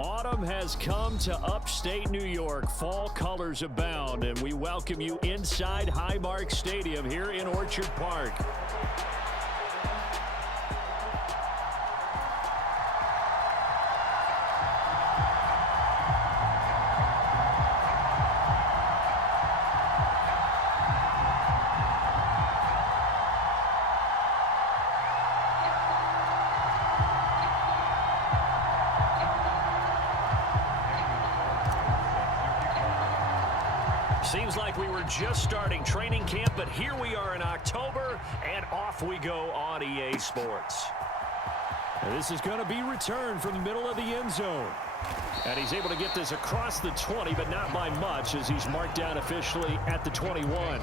Autumn has come to upstate New York. Fall colors abound, and we welcome you inside Highmark Stadium here in Orchard Park. Seems like we were just starting training camp, but here we are in October, and off we go on EA Sports. And this is going to be returned from the middle of the end zone. And he's able to get this across the 20, but not by much, as he's marked down officially at the 21.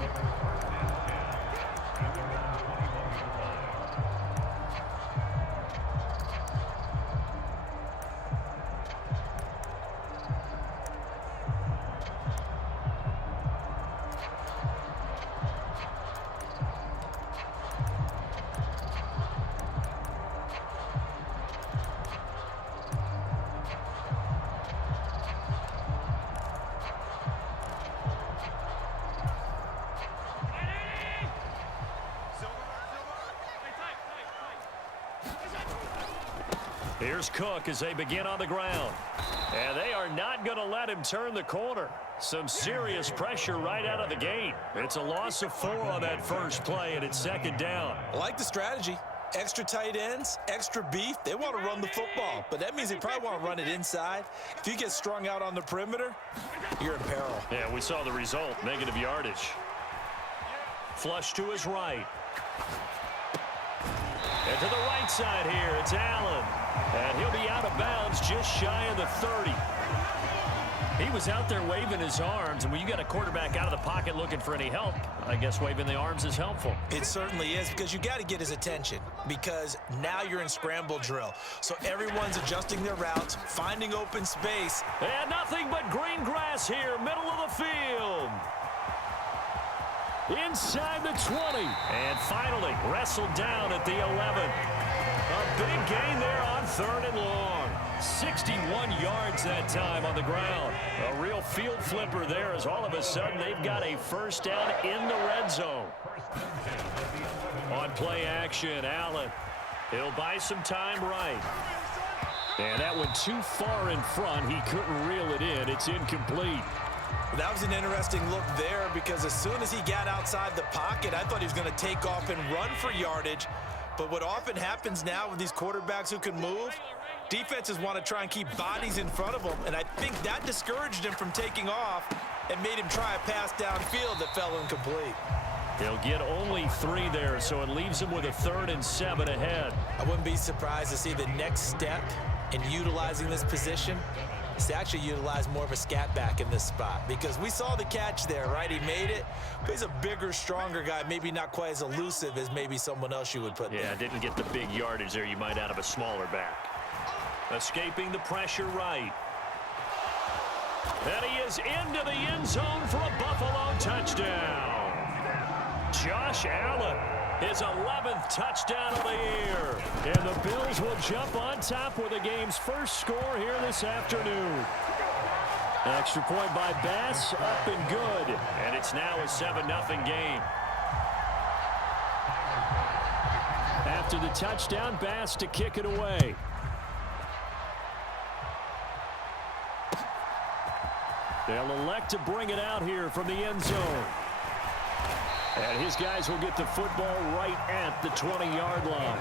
Here's Cook as they begin on the ground. And they are not going to let him turn the corner. Some serious pressure right out of the gate. It's a loss of 4 on that first play, and it's second down. I like the strategy. Extra tight ends, extra beef. They want to run the football, but that means they probably want to run it inside. If you get strung out on the perimeter, you're in peril. Yeah, we saw the result. Negative yardage. Flush to his right. And to the right side here, it's Allen. And he'll be out of bounds just shy of the 30. He was out there waving his arms, and when you got a quarterback out of the pocket looking for any help, I guess waving the arms is helpful. It certainly is, because you got to get his attention, because now you're in scramble drill. So everyone's adjusting their routes, finding open space. And nothing but green grass here, middle of the field. Inside the 20. And finally wrestled down at the 11. A big gain there on 3rd and long. 61 yards that time on the ground. A real field flipper there, as all of a sudden they've got a first down in the red zone. On play action, Allen. He'll buy some time right. And that went too far in front. He couldn't reel it in. It's incomplete. That was an interesting look there, because as soon as he got outside the pocket, I thought he was going to take off and run for yardage. But what often happens now with these quarterbacks who can move, defenses want to try and keep bodies in front of them, and I think that discouraged him from taking off and made him try a pass downfield that fell incomplete. They'll get only 3 there, so it leaves them with a 3rd and 7 ahead. I wouldn't be surprised to see the next step in utilizing this position is to actually utilize more of a scat back in this spot, because we saw the catch there, right? He made it, but he's a bigger, stronger guy, maybe not quite as elusive as maybe someone else you would put there. Yeah, didn't get the big yardage there you might out of a smaller back. Escaping the pressure right. And he is into the end zone for a Buffalo touchdown. Josh Allen, his 11th touchdown of the year. And the Bills will jump on top with the game's first score here this afternoon. Extra point by Bass, up and good. And it's now a 7-0 game. After the touchdown, Bass to kick it away. They'll elect to bring it out here from the end zone. And his guys will get the football right at the 20-yard line.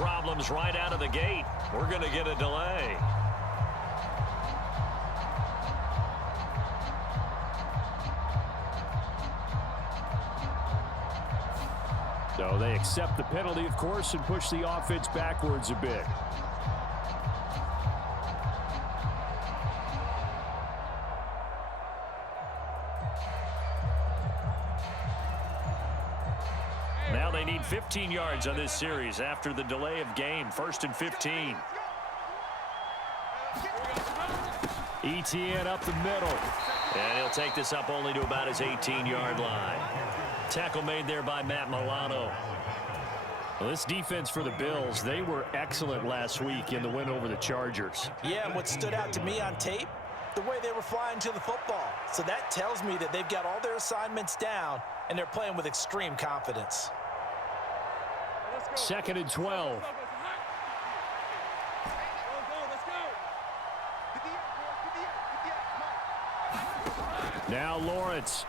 problems right out of the gate. We're going to get a delay. So they accept the penalty, of course, and push the offense backwards a bit. Now they need 15 yards on this series after the delay of game. 1st and 15. ETN up the middle. And he'll take this up only to about his 18-yard line. Tackle made there by Matt Milano. Well, this defense for the Bills, they were excellent last week in the win over the Chargers. Yeah, and what stood out to me on tape, the way they were flying to the football. So that tells me that they've got all their assignments down, and they're playing with extreme confidence. 2nd and 12. Now Lawrence.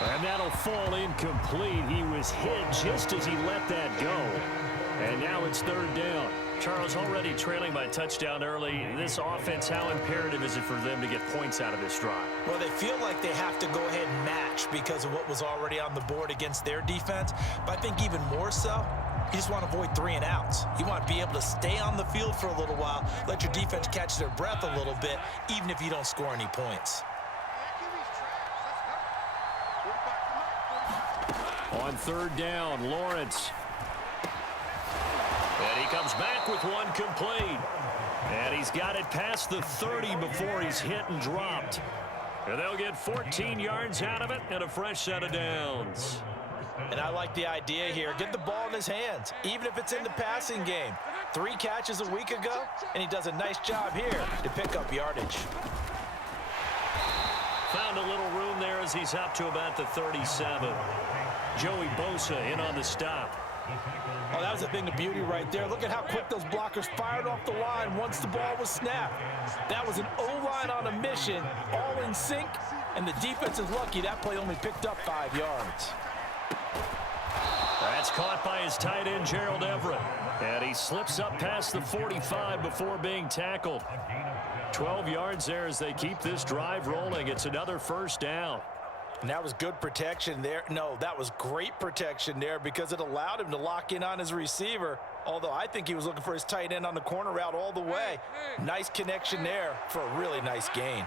And that'll fall incomplete. He was hit just as he let that go. And now it's 3rd down. Charles, already trailing by touchdown early. This offense, how imperative is it for them to get points out of this drive? Well, they feel like they have to go ahead and match because of what was already on the board against their defense. But I think even more so, you just want to avoid 3 and outs. You want to be able to stay on the field for a little while, let your defense catch their breath a little bit, even if you don't score any points. On 3rd down, Lawrence. And he comes back with one complete. And he's got it past the 30 before he's hit and dropped. And they'll get 14 yards out of it and a fresh set of downs. And I like the idea here. Get the ball in his hands, even if it's in the passing game. 3 catches a week ago, and he does a nice job here to pick up yardage. Found a little room there as he's up to about the 37. Joey Bosa in on the stop. Oh, that was a thing of beauty right there. Look at how quick those blockers fired off the line once the ball was snapped. That was an O-line on a mission, all in sync, and the defense is lucky that play only picked up 5 yards. That's caught by his tight end, Gerald Everett. And he slips up past the 45 before being tackled. 12 yards there as they keep this drive rolling. It's another 1st down. And that was good protection there. No, that was great protection there because it allowed him to lock in on his receiver. Although I think he was looking for his tight end on the corner route all the way. Nice connection there for a really nice gain.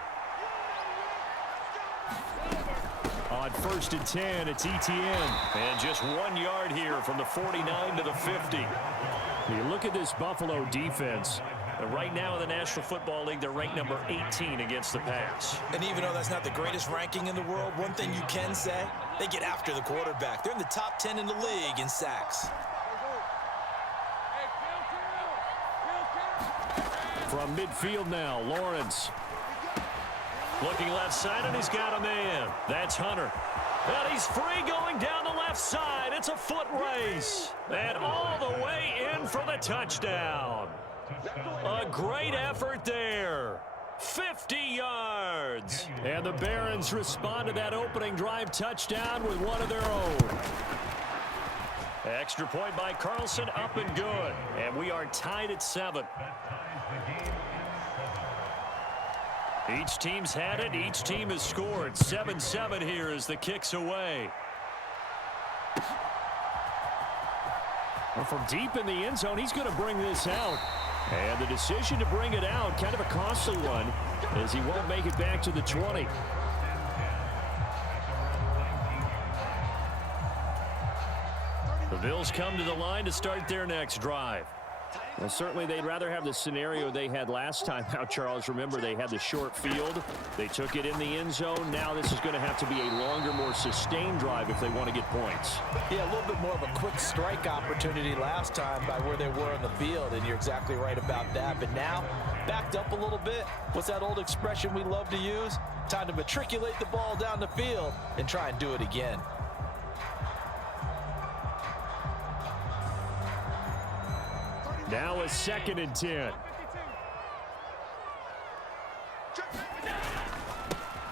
On 1st and 10, it's ETN. And just 1 yard here from the 49 to the 50. You look at this Buffalo defense. Right now in the National Football League, they're ranked number 18 against the pass. And even though that's not the greatest ranking in the world, one thing you can say, they get after the quarterback. They're in the top 10 in the league in sacks. From midfield now, Lawrence. Looking left side, and he's got a man. That's Hunter. And he's free going down the left side. It's a foot race. And all the way in for the touchdown. A great effort there. 50 yards. And the Barons respond to that opening drive touchdown with one of their own. Extra point by Carlson, up and good. And we are tied at 7. Each team's had it. Each team has scored. 7-7 here as the kick's away. Well, from deep in the end zone, he's going to bring this out. And the decision to bring it out, kind of a costly one, as he won't make it back to the 20. The Bills come to the line to start their next drive. Well, certainly they'd rather have the scenario they had last time out, Charles. Remember, they had the short field. They took it in the end zone. Now this is going to have to be a longer, more sustained drive if they want to get points. Yeah, a little bit more of a quick strike opportunity last time by where they were on the field, and you're exactly right about that. But now, backed up a little bit. What's that old expression we love to use? Time to matriculate the ball down the field and try and do it again. Now a 2nd and 10.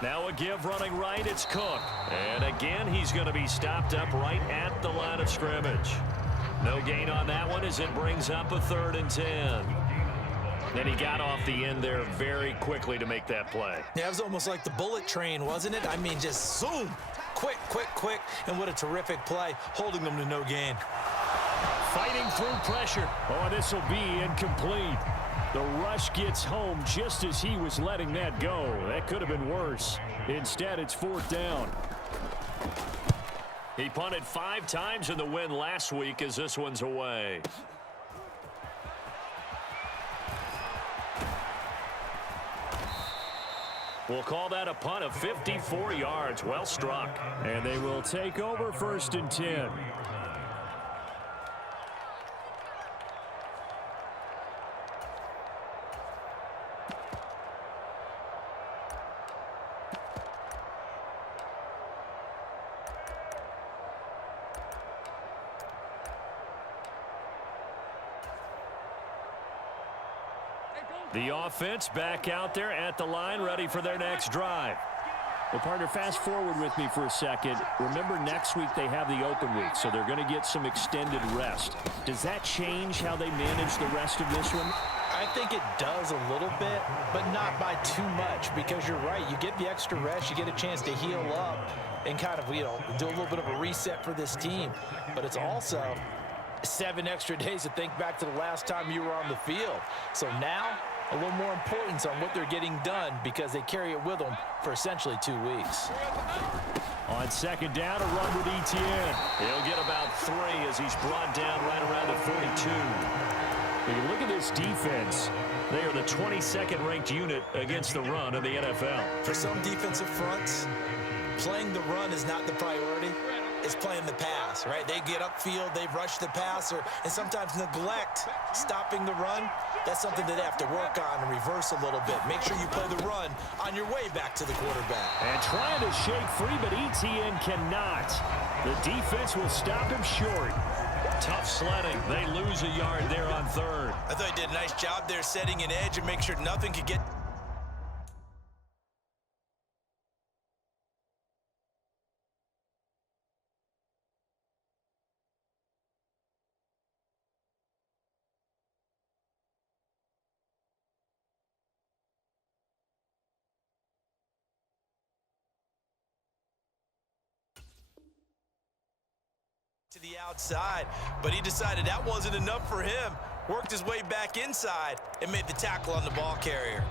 Now a give running right, it's Cook. And again, he's going to be stopped up right at the line of scrimmage. No gain on that one as it brings up a 3rd and 10. And he got off the end there very quickly to make that play. Yeah, it was almost like the bullet train, wasn't it? I mean, just zoom. Quick, quick, quick. And what a terrific play, holding them to no gain. Fighting through pressure. Oh, this will be incomplete. The rush gets home just as he was letting that go. That could have been worse. Instead, it's 4th down. He punted 5 times in the win last week as this one's away. We'll call that a punt of 54 yards. Well struck. And they will take over 1st and 10. The offense back out there at the line, ready for their next drive. Well, partner, fast forward with me for a second. Remember, next week they have the open week, so they're going to get some extended rest. Does that change how they manage the rest of this one? I think it does a little bit, but not by too much, because you're right. You get the extra rest, you get a chance to heal up and kind of, do a little bit of a reset for this team. But it's also 7 extra days to think back to the last time you were on the field. So now, a little more importance on what they're getting done because they carry it with them for essentially 2 weeks. On 2nd down, a run with Etienne. He'll get about 3 as he's brought down right around the 42. When you look at this defense, they are the 22nd ranked unit against the run in the NFL. For some defensive fronts, playing the run is not the priority. It's playing the pass, right? They get upfield, they rush the passer, and sometimes neglect stopping the run. That's something that they have to work on and reverse a little bit. Make sure you play the run on your way back to the quarterback. And trying to shake free, but Etienne cannot. The defense will stop him short. Tough sledding. They lose a yard there on 3rd. I thought he did a nice job there setting an edge and make sure nothing could get. To the outside, but he decided that wasn't enough for him. Worked his way back inside and made the tackle on the ball carrier.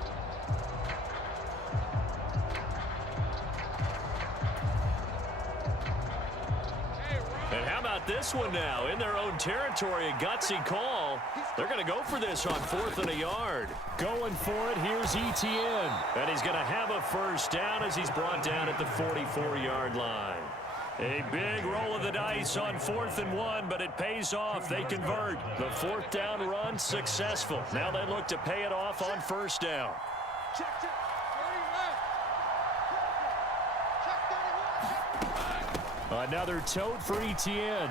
And how about this one now? In their own territory, a gutsy call. They're going to go for this on 4th and a yard. Going for it, here's Etienne. And he's going to have a 1st down as he's brought down at the 44-yard line. A big roll of the dice on 4th and 1, but it pays off. They convert. The 4th down run successful. Now they look to pay it off on 1st down. Another tote for Etienne.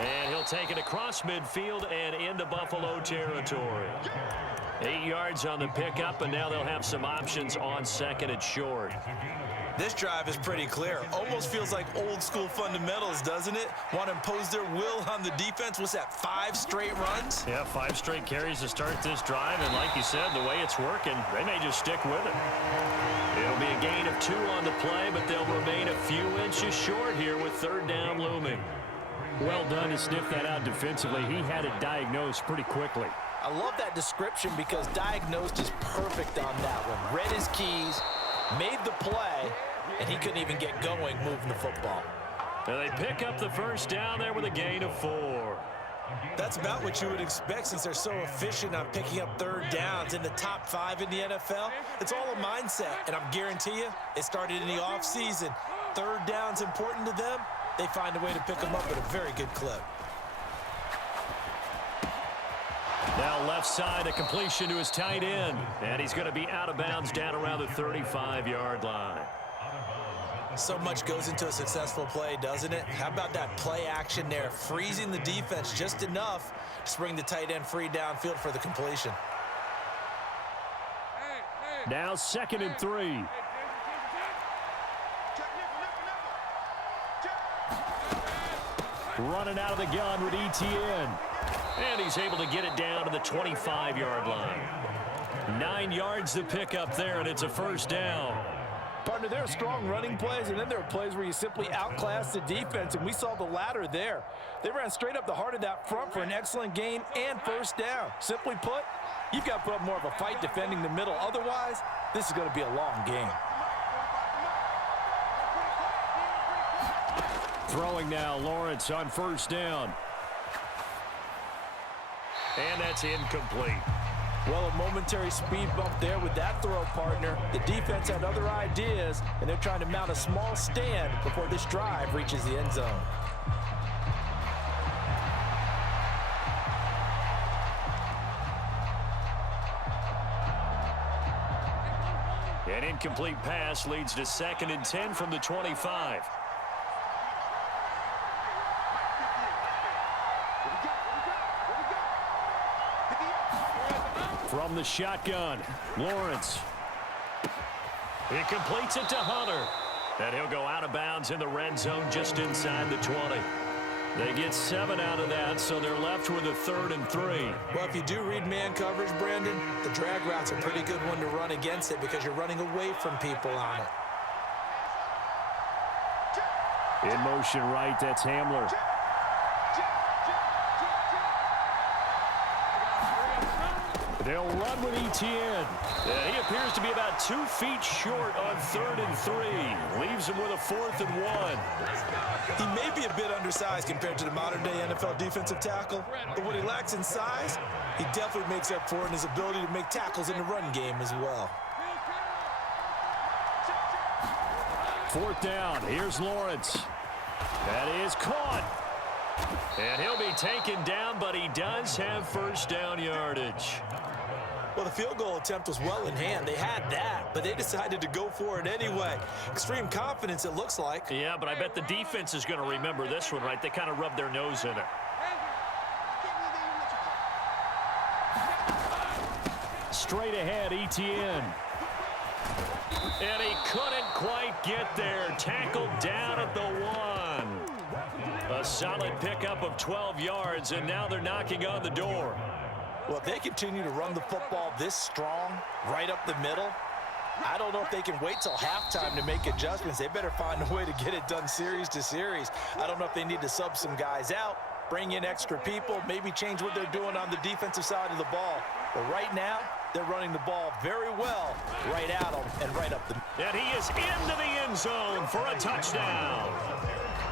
And he'll take it across midfield and into Buffalo territory. 8 yards on the pickup, and now they'll have some options on 2nd and short. This drive is pretty clear. Almost feels like old school fundamentals, doesn't it? Want to impose their will on the defense. What's that, 5 straight runs? Yeah, 5 straight carries to start this drive. And like you said, the way it's working, they may just stick with it. It'll be a gain of 2 on the play, but they'll remain a few inches short here with 3rd down looming. Well done to sniff that out defensively. He had it diagnosed pretty quickly. I love that description because diagnosed is perfect on that one. Read his keys, made the play, and he couldn't even get going moving the football. And they pick up the 1st down there with a gain of 4. That's about what you would expect since they're so efficient on picking up 3rd downs in the top 5 in the NFL. It's all a mindset, and I guarantee you it started in the offseason. 3rd down's important to them. They find a way to pick them up at a very good clip. Now left side, a completion to his tight end. And he's going to be out of bounds down around the 35-yard line. So much goes into a successful play, doesn't it? How about that play action there? Freezing the defense just enough to bring the tight end free downfield for the completion. Now 2nd and 3. Running out of the gun with ETN. And he's able to get it down to the 25-yard line. 9 yards to pick up there, and it's a first down. Partner, there are strong running plays, and then there are plays where you simply outclass the defense, and we saw the latter there. They ran straight up the heart of that front for an excellent gain and first down. Simply put, you've got to put up more of a fight defending the middle. Otherwise, this is going to be a long game. Throwing now, Lawrence on first down. And that's incomplete. Well, a momentary speed bump there with that throw, partner. The defense had other ideas, and they're trying to mount a small stand before this drive reaches the end zone. An incomplete pass leads to 2nd and 10 from the 25. From the shotgun, Lawrence. He completes it to Hunter. And he'll go out of bounds in the red zone just inside the 20. They get 7 out of that, so they're left with a 3rd and 3. Well, if you do read man coverage, Brandon, the drag route's a pretty good one to run against it because you're running away from people on it. In motion right, that's Hamler. They'll run with ETN. Yeah, he appears to be about 2 feet short on 3rd and 3. Leaves him with a 4th and 1. He may be a bit undersized compared to the modern-day NFL defensive tackle, but what he lacks in size, he definitely makes up for it in his ability to make tackles in the run game as well. 4th down. Here's Lawrence. That is caught. And he'll be taken down, but he does have first down yardage. Well, the field goal attempt was well in hand. They had that, but they decided to go for it anyway. Extreme confidence, it looks like. Yeah, but I bet the defense is going to remember this one, right? They kind of rubbed their nose in it. Straight ahead, ETN. And he couldn't quite get there. Tackled down at the 1. A solid pickup of 12 yards, and now they're knocking on the door. Well, if they continue to run the football this strong, right up the middle, I don't know if they can wait till halftime to make adjustments. They better find a way to get it done series to series. I don't know if they need to sub some guys out, bring in extra people, maybe change what they're doing on the defensive side of the ball. But right now, they're running the ball very well right at them and right up the middle. And he is into the end zone for a touchdown.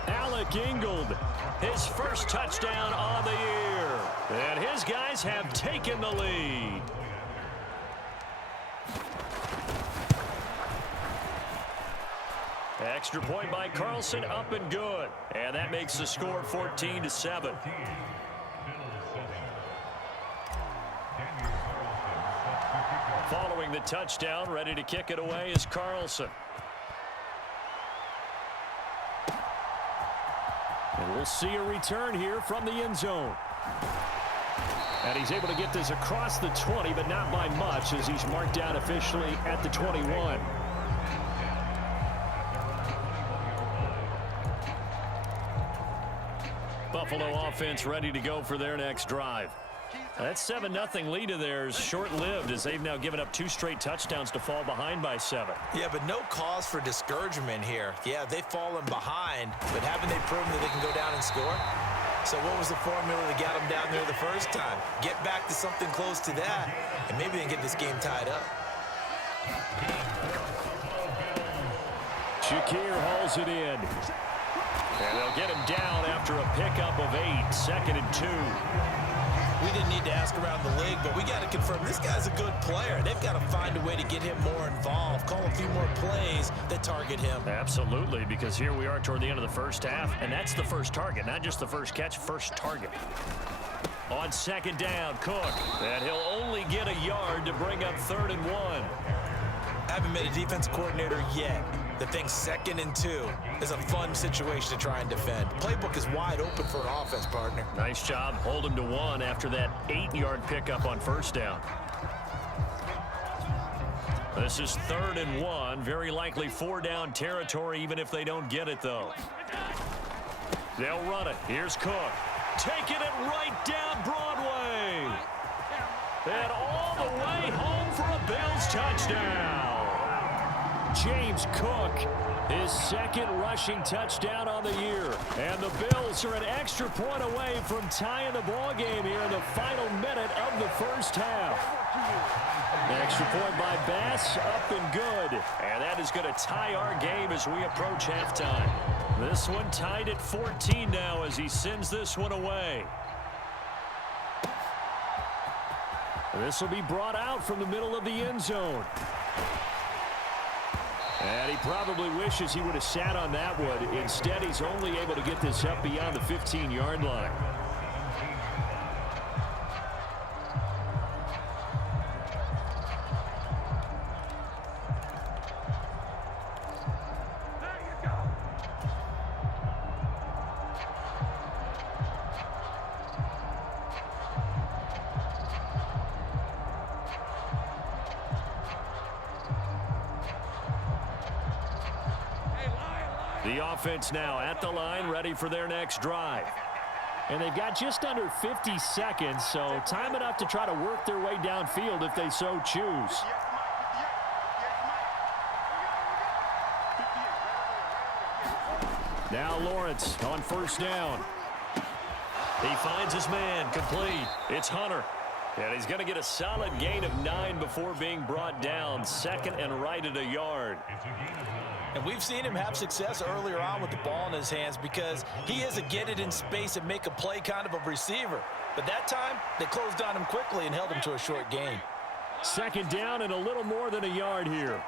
Alec Ingold, his first touchdown on the year. And his guys have taken the lead. Extra point by Carlson, up and good. And that makes the score 14-7. Following the touchdown, ready to kick it away is Carlson. And we'll see a return here from the end zone. And he's able to get this across the 20, but not by much, as he's marked down officially at the 21. Buffalo offense ready to go for their next drive. That 7-0 lead of theirs short-lived, as they've now given up 2 straight touchdowns to fall behind by 7. Yeah, but no cause for discouragement here. Yeah, they've fallen behind, but haven't they proven that they can go down and score? So what was the formula that got them down there the first time? Get back to something close to that, and maybe they can get this game tied up. Shakir hauls it in. And they'll get him down after a pickup of 8, 2nd and 2. We didn't need to ask around the league, but we got to confirm this guy's a good player. They've got to find a way to get him more involved, call a few more plays that target him. Absolutely, because here we are toward the end of the first half, and that's the first target, not just the first catch, first target. On 2nd down, Cook, and he'll only get a yard to bring up 3rd and 1. Haven't met a defense coordinator yet that thinks 2nd and 2 is a fun situation to try and defend. Playbook is wide open for an offense, partner. Nice job, hold him to 1 after that 8-yard pickup on first down. This is 3rd and 1, very likely 4-down territory, even if they don't get it, though. They'll run it. Here's Cook. Taking it right down Broadway. And all the way home for a Bills touchdown. James Cook, his second rushing touchdown on the year. And the Bills are an extra point away from tying the ball game here in the final minute of the first half. Extra point by Bass, up and good. And that is going to tie our game as we approach halftime. This one tied at 14 now as he sends this one away. This will be brought out from the middle of the end zone. And he probably wishes he would have sat on that one. Instead, he's only able to get this up beyond the 15-yard line. The offense now at the line, ready for their next drive. And they've got just under 50 seconds, so time enough to try to work their way downfield if they so choose. Now Lawrence on first down. He finds his man, complete. It's Hunter. And he's going to get a solid gain of 9 before being brought down. Second and right at a yard. And we've seen him have success earlier on with the ball in his hands because he is a get it in space and make a play kind of a receiver. But that time, they closed on him quickly and held him to a short gain. Second down and a little more than a yard here.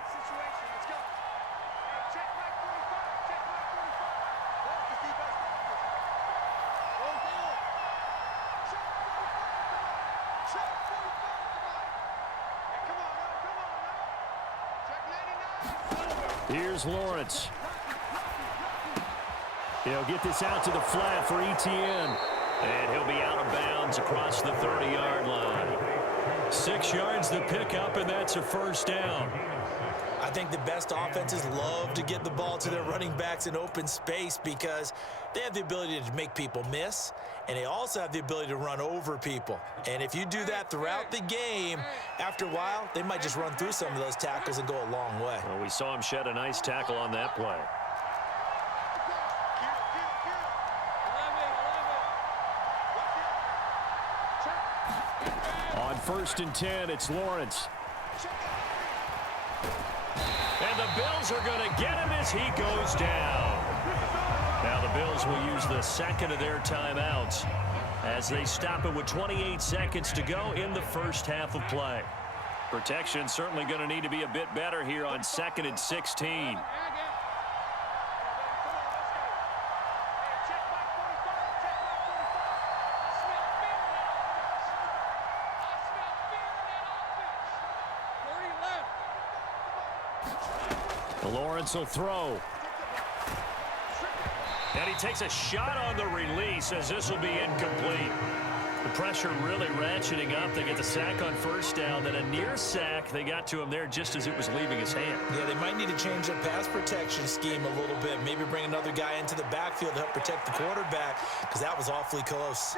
Here's Lawrence. He'll get this out to the flat for Etienne. And he'll be out of bounds across the 30-yard line. 6 yards to pick up, and that's a first down. I think the best offenses love to get the ball to their running backs in open space because they have the ability to make people miss, and they also have the ability to run over people. And if you do that throughout the game, after a while, they might just run through some of those tackles and go a long way. Well, we saw him shed a nice tackle on that play. On first and 10, it's Lawrence. And the Bills are going to get him as he goes down. Now the Bills will use the second of their timeouts as they stop it with 28 seconds to go in the first half of play. Protection certainly going to need to be a bit better here on 2nd and 16. Lawrence will throw. And he takes a shot on the release as this will be incomplete. The pressure really ratcheting up. They get the sack on first down, then a near sack. They got to him there just as it was leaving his hand. Yeah, they might need to change their pass protection scheme a little bit. Maybe bring another guy into the backfield to help protect the quarterback because that was awfully close.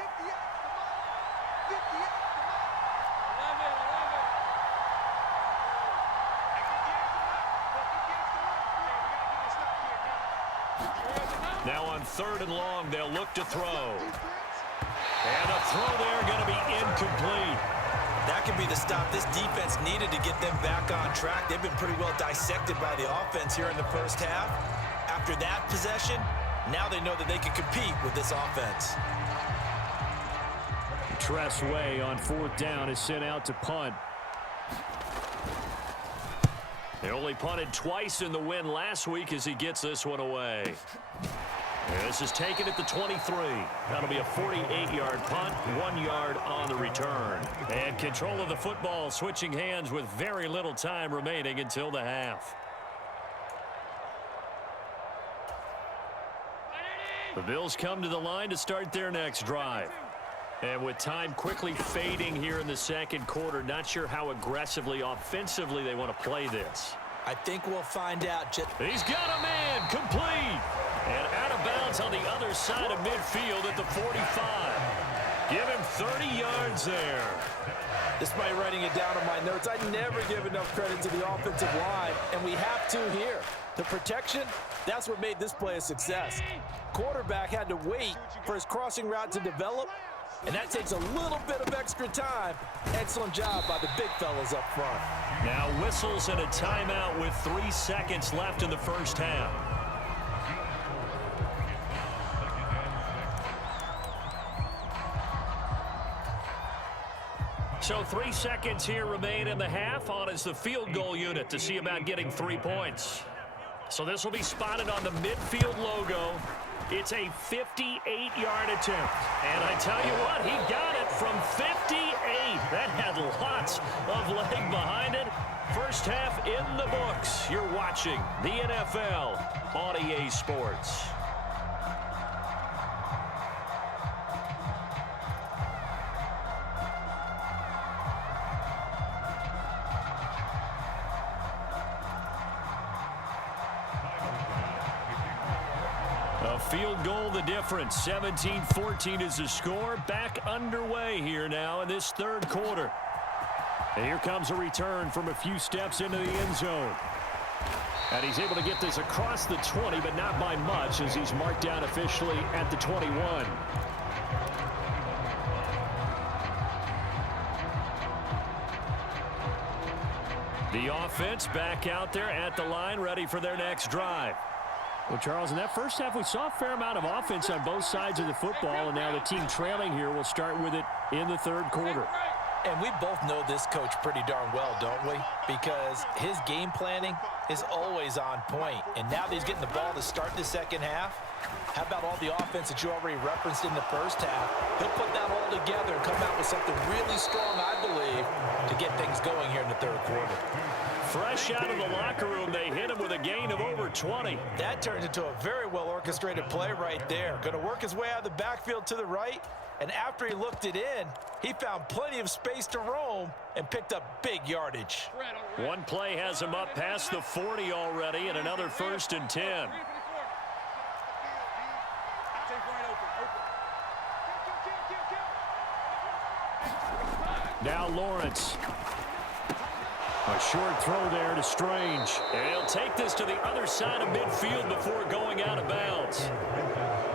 Now on 3rd and long, they'll look to throw. And a throw there going to be incomplete. That could be the stop this defense needed to get them back on track. They've been pretty well dissected by the offense here in the first half. After that possession, now they know that they can compete with this offense. Tressway on 4th down is sent out to punt. They only punted twice in the win last week as he gets this one away. And this is taken at the 23. That'll be a 48-yard punt, 1 yard on the return. And control of the football switching hands with very little time remaining until the half. The Bills come to the line to start their next drive. And with time quickly fading here in the second quarter, not sure how aggressively, offensively they want to play this. I think we'll find out. He's got a man, complete. And out of bounds on the other side of midfield at the 45. Give him 30 yards there. Despite writing it down on my notes, I never give enough credit to the offensive line, and we have to here. The protection, that's what made this play a success. Quarterback had to wait for his crossing route to develop, and that takes a little bit of extra time. Excellent job by the big fellas up front. Now whistles and a timeout with 3 seconds left in the first half. So 3 seconds here remain in the half. On is the field goal unit to see about getting 3 points. So this will be spotted on the midfield logo. It's a 58-yard attempt. And I tell you what, he got it from 58. That had lots of leg behind it. First half in the books. You're watching the NFL on EA Sports. A field goal the difference. 17-14 is the score. Back underway here now in this third quarter. And here comes a return from a few steps into the end zone. And he's able to get this across the 20, but not by much as he's marked down officially at the 21. The offense back out there at the line, ready for their next drive. Well, Charles, in that first half, we saw a fair amount of offense on both sides of the football, and now the team trailing here will start with it in the third quarter. And we both know this coach pretty darn well, don't we? Because his game planning is always on point. And now that he's getting the ball to start the second half, how about all the offense that you already referenced in the first half? He'll put that all together and come out with something really strong, I believe, to get things going here in the third quarter. Fresh out of the locker room, they hit him with a gain of over 20. That turns into a very well-orchestrated play right there. Going to work his way out of the backfield to the right. And after he looked it in, he found plenty of space to roam and picked up big yardage. One play has him up past the 40 already, and another 1st and 10. Now Lawrence. A short throw there to Strange. And he'll take this to the other side of midfield before going out of bounds.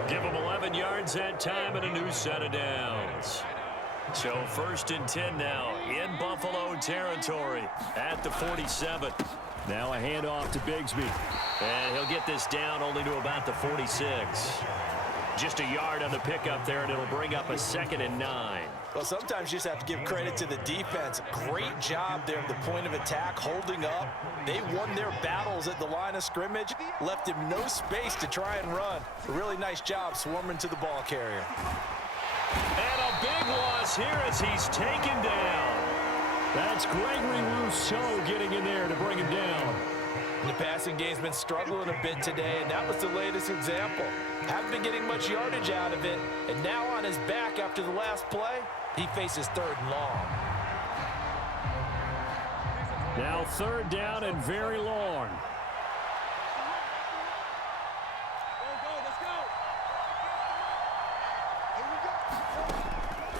Give him 11 yards that time and a new set of downs. So 1st and 10 now in Buffalo territory at the 47. Now a handoff to Bigsby. And he'll get this down only to about the 46. Just a yard on the pickup there, and it'll bring up a 2nd and 9. Well, sometimes you just have to give credit to the defense. Great job there at the point of attack, holding up. They won their battles at the line of scrimmage, left him no space to try and run. A really nice job swarming to the ball carrier. And a big loss here as he's taken down. That's Gregory Rousseau getting in there to bring him down. The passing game's been struggling a bit today, and that was the latest example. Haven't been getting much yardage out of it, and now on his back after the last play, he faces 3rd and long. Now 3rd down and very long.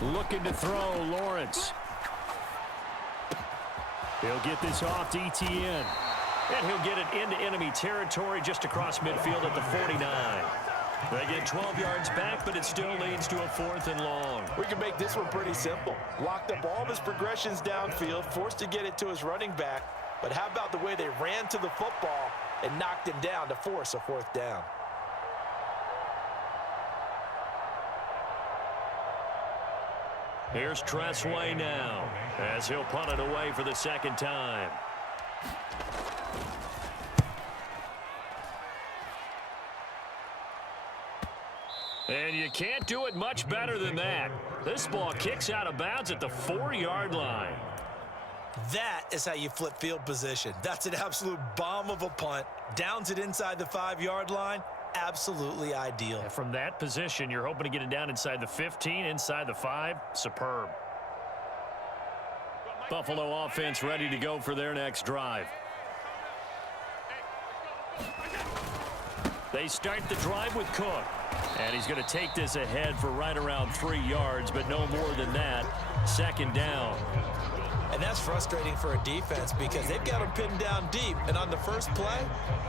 Looking to throw, Lawrence. He'll get this off to Etienne. And he'll get it into enemy territory just across midfield at the 49. They get 12 yards back, but it still leads to a 4th and long. We can make this one pretty simple. Locked up all of his progressions downfield, forced to get it to his running back. But how about the way they ran to the football and knocked him down to force a 4th down? Here's Tressway now as he'll punt it away for the 2nd time. And you can't do it much better than that. This ball kicks out of bounds at the 4-yard line. That is how you flip field position. That's an absolute bomb of a punt. Downs it inside the 5-yard line. Absolutely ideal. And from that position, you're hoping to get it down inside the 15, inside the 5. Superb. Buffalo offense ready to go for their next drive. They start the drive with Cook. And he's going to take this ahead for right around 3 yards, but no more than that. Second down. And that's frustrating for a defense because they've got them pinned down deep. And on the first play,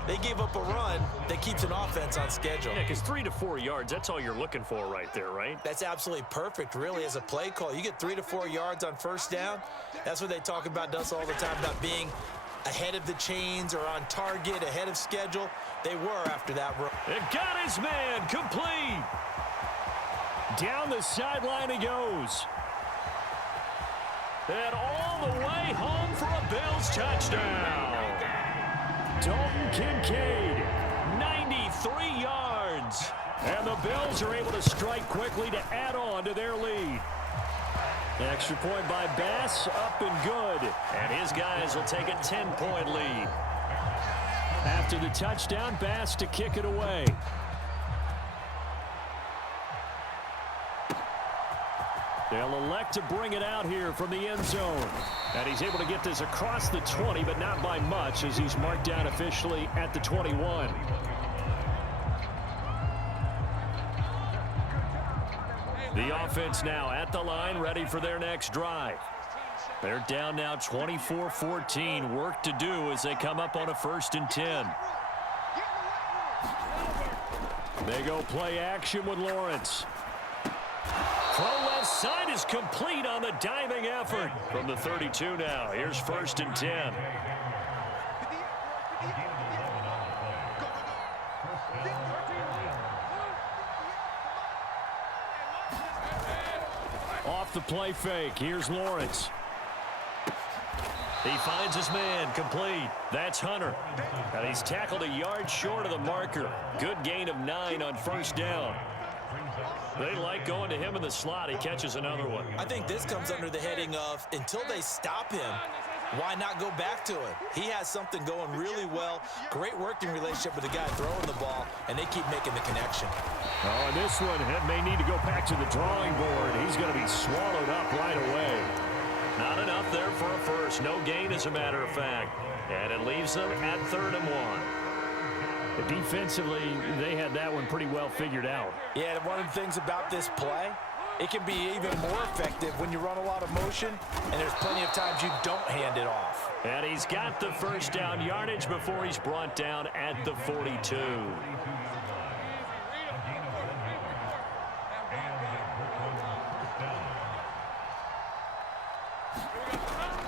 they gave up a run that keeps an offense on schedule. Yeah, because 3 to 4 yards, that's all you're looking for right there, right? That's absolutely perfect, really, as a play call. You get 3 to 4 yards on first down. That's what they talk about us all the time, about being ahead of the chains or on target, ahead of schedule. They were after that run. It got his man complete. Down the sideline he goes. And all the way home for a Bills touchdown. Dalton Kincaid, 93 yards. And the Bills are able to strike quickly to add on to their lead. Extra point by Bass, up and good. And his guys will take a 10-point lead. After the touchdown, Bass to kick it away. They'll elect to bring it out here from the end zone. And he's able to get this across the 20, but not by much, as he's marked down officially at the 21. The offense now at the line, ready for their next drive. They're down now 24-14. Work to do as they come up on a 1st and 10. They go play action with Lawrence. Throw left side is complete on the diving effort. From the 32 now, here's 1st and 10. Off the play fake, here's Lawrence. He finds his man, complete. That's Hunter. And he's tackled a yard short of the marker. Good gain of 9 on 1st down. They like going to him in the slot. He catches another one. I think this comes under the heading of, until they stop him, why not go back to it? He has something going really well. Great working relationship with the guy throwing the ball, and they keep making the connection. Oh, and this one may need to go back to the drawing board. He's going to be swallowed up right away. Not enough there for a first. No gain, as a matter of fact. And it leaves them at 3rd and 1. Defensively, they had that one pretty well figured out. Yeah, and one of the things about this play, it can be even more effective when you run a lot of motion, and there's plenty of times you don't hand it off. And he's got the 1st down yardage before he's brought down at the 42.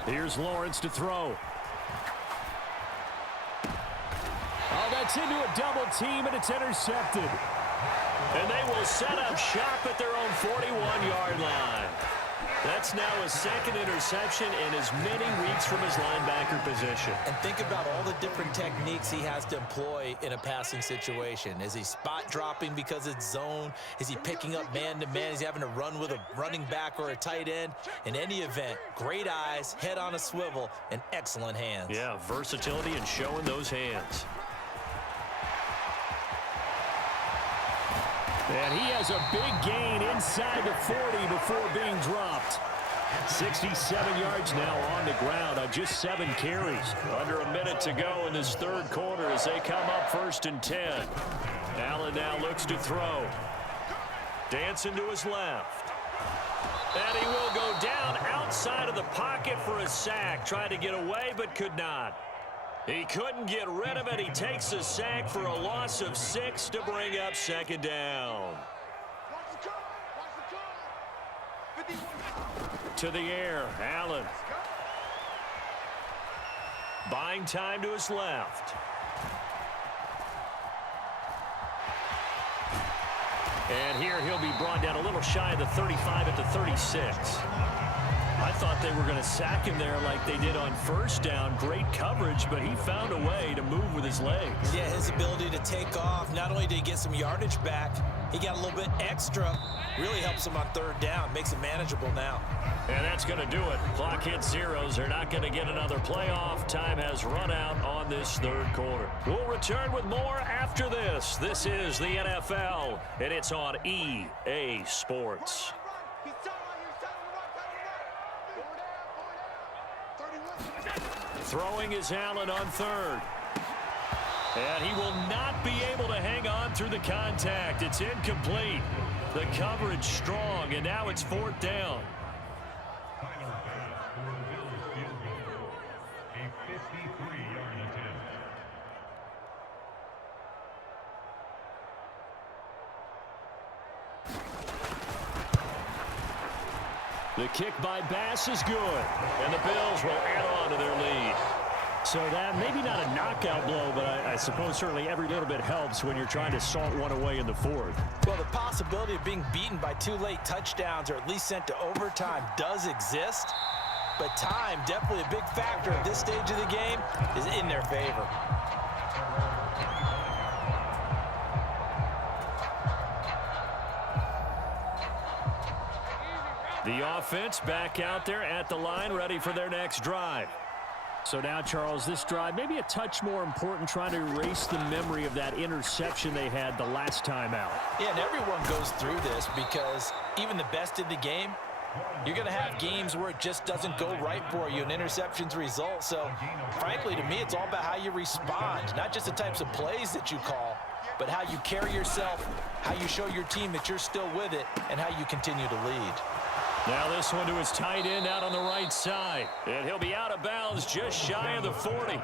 Here's Lawrence to throw. Oh, that's into a double team, and it's intercepted. And they will set up shop at their own 41-yard line. That's now his 2nd interception in as many weeks from his linebacker position. And think about all the different techniques he has to employ in a passing situation. Is he spot dropping because it's zone? Is he picking up man-to-man? Is he having to run with a running back or a tight end? In any event, great eyes, head on a swivel, and excellent hands. Yeah, versatility and showing those hands. And he has a big gain inside the 40 before being dropped. 67 yards now on the ground on just 7 carries. Under a minute to go in this 3rd quarter as they come up 1st and 10. Allen now looks to throw. Dancing to his left. And he will go down outside of the pocket for a sack. Tried to get away but could not. He couldn't get rid of it. He takes a sack for a loss of 6 to bring up 2nd down. To the air, Allen. Buying time to his left. And here he'll be brought down a little shy of the 35 at the 36. I thought they were going to sack him there like they did on 1st down. Great coverage, but he found a way to move with his legs. Yeah, his ability to take off. Not only did he get some yardage back, he got a little bit extra. Really helps him on 3rd down. Makes it manageable now. And that's going to do it. Clock hits zeros. They're not going to get another playoff. Time has run out on this 3rd quarter. We'll return with more after this. This is the NFL, and it's on EA Sports. Throwing is Allen on 3rd. And he will not be able to hang through the contact. It's incomplete. The coverage strong, and now it's 4th down. The kick by Bass is good, and the Bills will add on to their lead. So that maybe not a knockout blow, but I suppose certainly every little bit helps when you're trying to salt one away in the 4th. Well, the possibility of being beaten by 2 late touchdowns or at least sent to overtime does exist, but time, definitely a big factor at this stage of the game, is in their favor. The offense back out there at the line, ready for their next drive. So now, Charles, this drive maybe a touch more important, trying to erase the memory of that interception they had the last time out. Yeah, and everyone goes through this because even the best in the game, you're going to have games where it just doesn't go right for you, and interceptions result. So, frankly, to me, it's all about how you respond, not just the types of plays that you call, but how you carry yourself, how you show your team that you're still with it, and how you continue to lead. Now this one to his tight end out on the right side. And he'll be out of bounds just shy of the 40.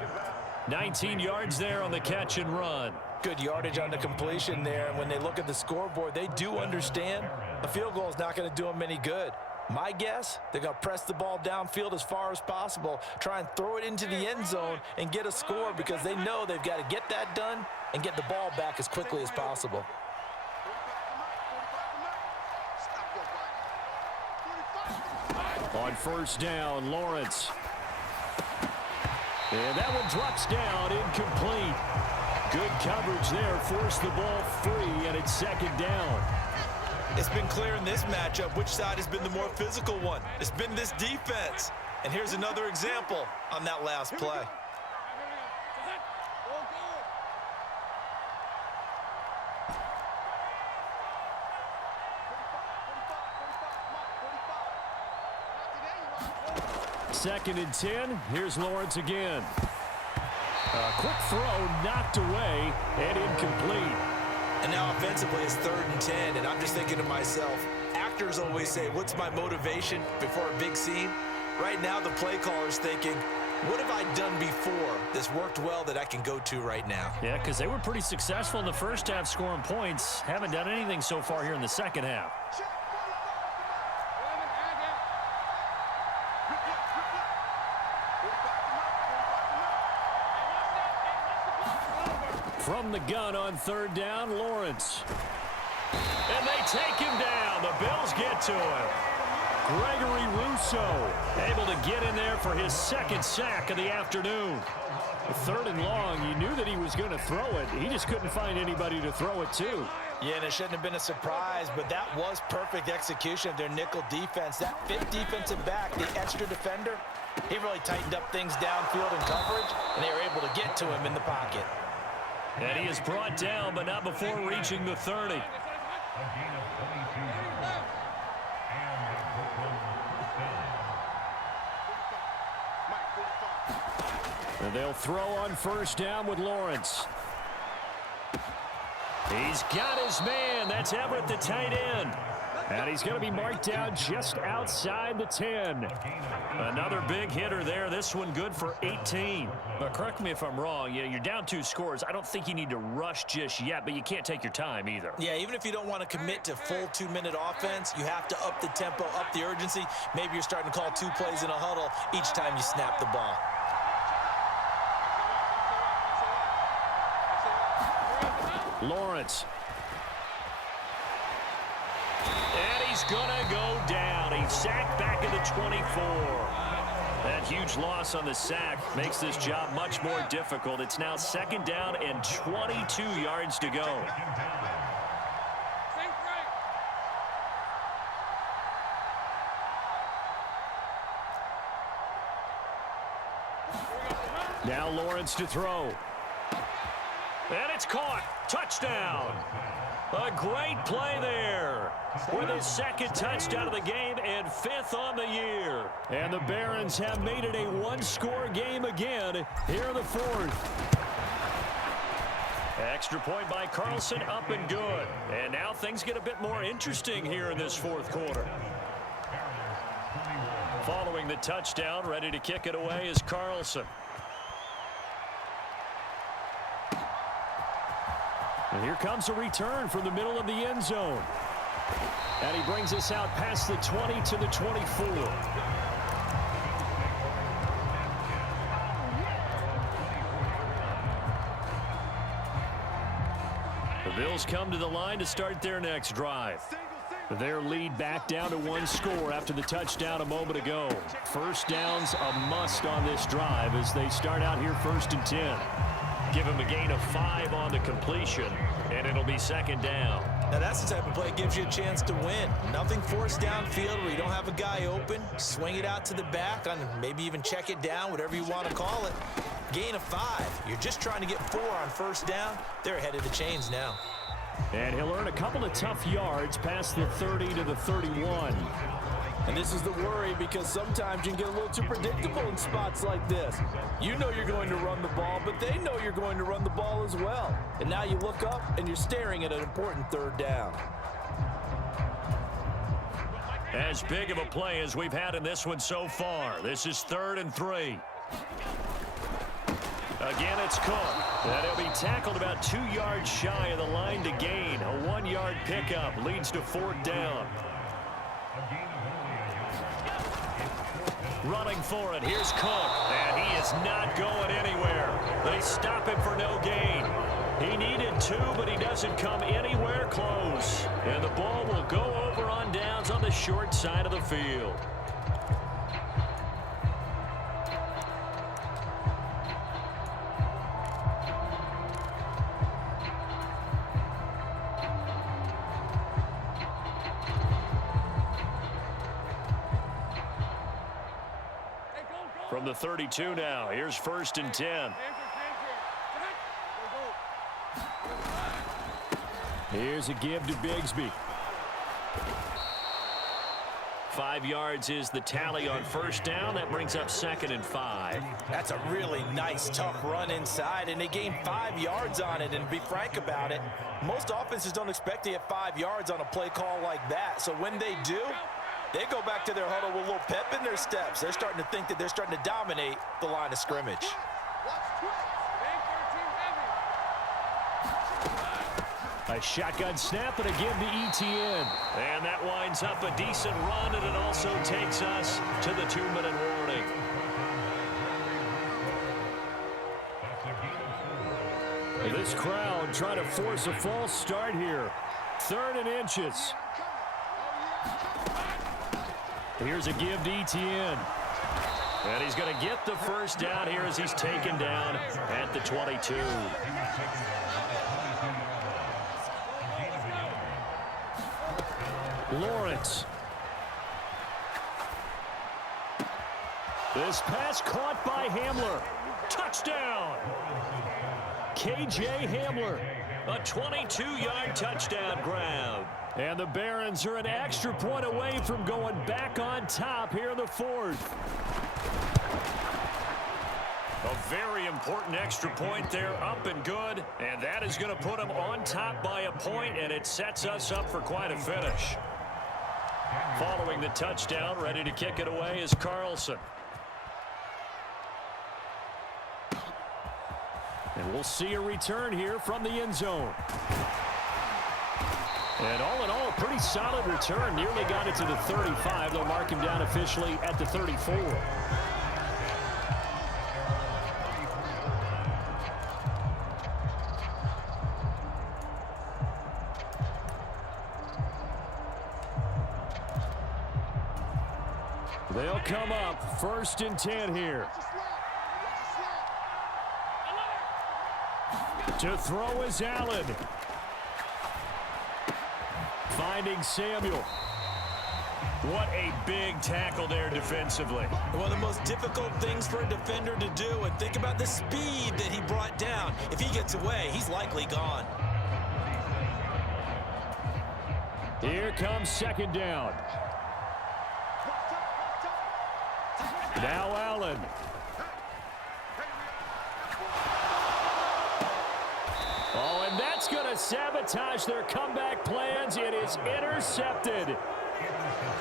19 yards there on the catch and run. Good yardage on the completion there. And when they look at the scoreboard, they do understand a field goal is not going to do them any good. My guess, they're going to press the ball downfield as far as possible, try and throw it into the end zone and get a score because they know they've got to get that done and get the ball back as quickly as possible. On 1st down, Lawrence. And that one drops down, incomplete. Good coverage there, forced the ball free, and it's 2nd down. It's been clear in this matchup which side has been the more physical one. It's been this defense. And here's another example on that last play. Second and 10. Here's Lawrence again. A quick throw knocked away and incomplete. And now offensively it's 3rd and 10, and I'm just thinking to myself, actors always say, what's my motivation before a big scene? Right now the play caller's thinking, what have I done before that's worked well that I can go to right now? Yeah, because they were pretty successful in the first half scoring points. Haven't done anything so far here in the second half. From the gun on 3rd down, Lawrence. And they take him down. The Bills get to him. Gregory Rousseau able to get in there for his 2nd sack of the afternoon. 3rd and long, you knew that he was going to throw it. He just couldn't find anybody to throw it to. Yeah, and it shouldn't have been a surprise, but that was perfect execution of their nickel defense. That 5th defensive back, the extra defender, he really tightened up things downfield in coverage, and they were able to get to him in the pocket. And he is brought down, but not before reaching the 30. And they'll throw on 1st down with Lawrence. He's got his man. That's Everett, the tight end. And he's going to be marked down just outside the 10. Another big hitter there. This one good for 18. But correct me if I'm wrong. You're down 2 scores. I don't think you need to rush just yet, but you can't take your time either. Yeah, even if you don't want to commit to full 2-minute offense, you have to up the tempo, up the urgency. Maybe you're starting to call 2 plays in a huddle each time you snap the ball. Lawrence. And he's going to go down. He's sacked back at the 24. That huge loss on the sack makes this job much more difficult. It's now 2nd down and 22 yards to go. Now Lawrence to throw. And it's caught. Touchdown. A great play there with his 2nd touchdown of the game and 5th on the year. And the Barons have made it a 1-score game again here in the 4th. Extra point by Carlson, up and good. And now things get a bit more interesting here in this fourth quarter. Following the touchdown, ready to kick it away is Carlson. And here comes a return from the middle of the end zone. And he brings us out past the 20 to the 24. The Bills come to the line to start their next drive. Their lead back down to one score after the touchdown a moment ago. First down's a must on this drive as they start out here 1st and 10. Give him a gain of 5 on the completion, and it'll be 2nd down. Now that's the type of play that gives you a chance to win. Nothing forced downfield where you don't have a guy open. Swing it out to the back, and maybe even check it down, whatever you want to call it. Gain of 5. You're just trying to get 4 on 1st down. They're ahead of the chains now. And he'll earn a couple of tough yards past the 30 to the 31. And this is the worry because sometimes you can get a little too predictable in spots like this. You know you're going to run the ball, but they know you're going to run the ball as well. And now you look up and you're staring at an important 3rd down. As big of a play as we've had in this one so far. This is 3rd and 3. Again, it's Cook. And he'll be tackled about 2 yards shy of the line to gain. A 1-yard pickup leads to 4th down. Running for it. Here's Cook. And he is not going anywhere. They stop him for no gain. He needed 2, but he doesn't come anywhere close. And the ball will go over on downs on the short side of the field. From the 32 now, here's 1st and 10. Here's a give to Bigsby. 5 yards is the tally on 1st down. That brings up 2nd and 5. That's a really nice, tough run inside, and they gained 5 yards on it. And to be frank about it, most offenses don't expect to get 5 yards on a play call like that. So when they do, they go back to their huddle with a little pep in their steps. They're starting to think that they're starting to dominate the line of scrimmage. A shotgun snap and a give to ETN. And that winds up a decent run, and it also takes us to the 2-minute warning. This crowd trying to force a false start here. 3rd and inches. Here's a give to ETN. And he's going to get the 1st down here as he's taken down at the 22. Lawrence. This pass caught by Hamler. Touchdown. KJ Hamler. A 22-yard touchdown grab. And the Barons are an extra point away from going back on top here in the 4th. A very important extra point there, up and good. And that is going to put them on top by a point, and it sets us up for quite a finish. Following the touchdown, ready to kick it away is Carlson. And we'll see a return here from the end zone. And all in all, a pretty solid return. Nearly got it to the 35. They'll mark him down officially at the 34. They'll come up 1st and 10 here. To throw is Allen. Finding Samuel. What a big tackle there defensively. One of the most difficult things for a defender to do, and think about the speed that he brought down. If he gets away, he's likely gone. Here comes 2nd down. Now Allen. All And that's going to sabotage their comeback plans. It is intercepted.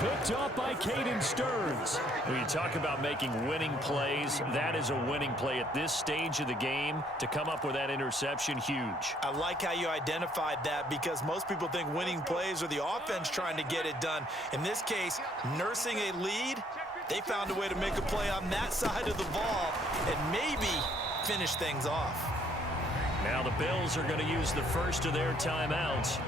Picked up by Caden Stearns. When you talk about making winning plays, that is a winning play at this stage of the game. To come up with that interception, huge. I like how you identified that, because most people think winning plays are the offense trying to get it done. In this case, nursing a lead, they found a way to make a play on that side of the ball and maybe finish things off. Now the Bills are going to use the first of their timeouts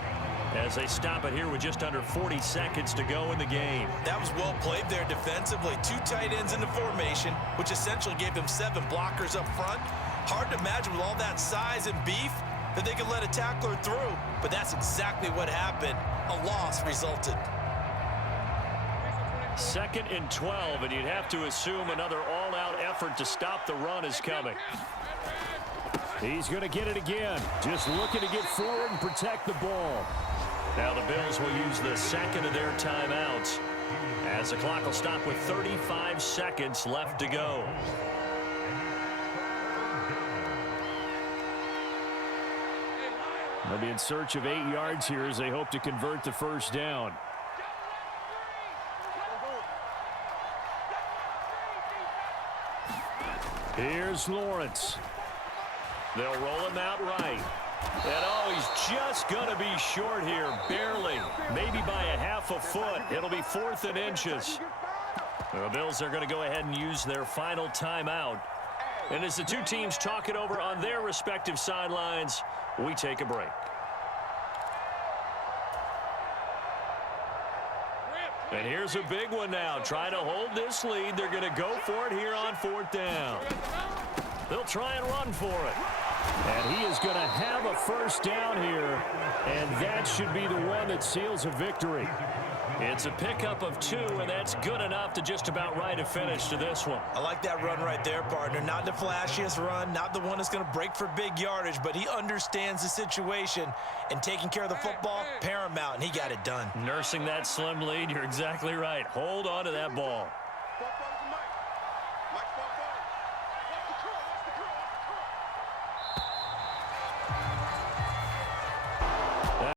as they stop it here with just under 40 seconds to go in the game. That was well played there defensively. 2 tight ends in the formation, which essentially gave them 7 blockers up front. Hard to imagine with all that size and beef that they could let a tackler through, but that's exactly what happened. A loss resulted. 2nd and 12, and you'd have to assume another all-out effort to stop the run is coming. He's going to get it again. Just looking to get forward and protect the ball. Now the Bills will use the second of their timeouts as the clock will stop with 35 seconds left to go. They'll be in search of 8 yards here as they hope to convert the first down. Here's Lawrence. They'll roll him out right. And oh, he's just going to be short here, barely, maybe by a half a foot. It'll be 4th and inches. The Bills are going to go ahead and use their final timeout. And as the two teams talk it over on their respective sidelines, we take a break. And here's a big one now. Trying to hold this lead. They're going to go for it here on 4th down. They'll try and run for it. And he is going to have a first down here, and that should be the one that seals a victory. It's a pickup of 2, and that's good enough to just about write a finish to this one. I like that run right there, partner. Not the flashiest run, not the one that's going to break for big yardage, but he understands the situation, and taking care of the football, paramount, and he got it done. Nursing that slim lead, you're exactly right. Hold on to that ball.